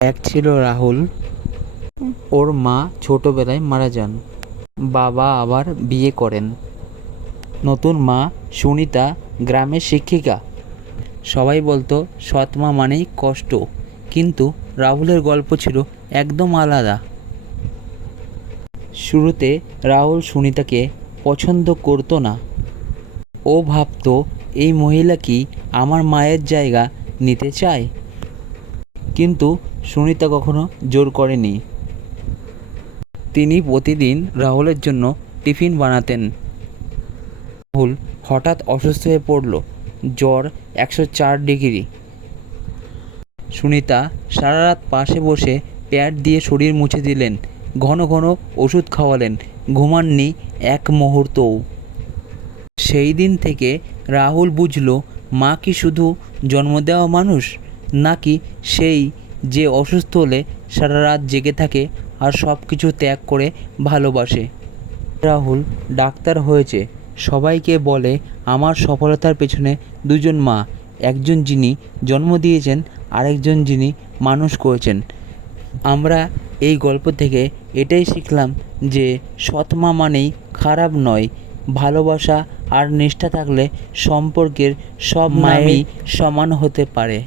এক ছিল রাহুল। ওর মা ছোটবেলায় মারা যান। বাবা আবার বিয়ে করেন। নতুন মা সুনিতা গ্রামের শিক্ষিকা। সবাই বলতো সৎ মা মানেই কষ্ট, কিন্তু রাহুলের গল্প ছিল একদম আলাদা। শুরুতে রাহুল সুনিতাকে পছন্দ করতো না। ও ভাবতো এই মহিলা কি আমার মায়ের জায়গা নিতে চায়। কিন্তু সুনিতা কখনো জোর করেনি। তিনি প্রতিদিন রাহুলের জন্য টিফিন বানাতেন। রাহুল হঠাৎ অসুস্থ হয়ে পড়ল। জ্বর 104 ডিগ্রি। সুনিতা সারা রাত পাশে বসে প্যাড দিয়ে শরীর মুছে দিলেন, ঘন ঘন ওষুধ খাওয়ালেন, ঘুমাননি এক মুহূর্তও। সেই দিন থেকে রাহুল বুঝল মা কি শুধু জন্ম দেওয়া মানুষ, নাকি সেই যে অসুস্থ হলে সারা রাত জেগে থাকে আর সব কিছু ত্যাগ করে ভালোবাসে। রাহুল ডাক্তার হয়েছে। সবাইকে বলে আমার সফলতার পেছনে দুজন মা, একজন যিনি জন্ম দিয়েছেন, আরেকজন যিনি মানুষ করেছেন। আমরা এই গল্প থেকে এটাই শিখলাম যে সৎ মা মানেই খারাপ নয়। ভালোবাসা আর নিষ্ঠা থাকলে সম্পর্কের সব মায়েই সমান হতে পারে।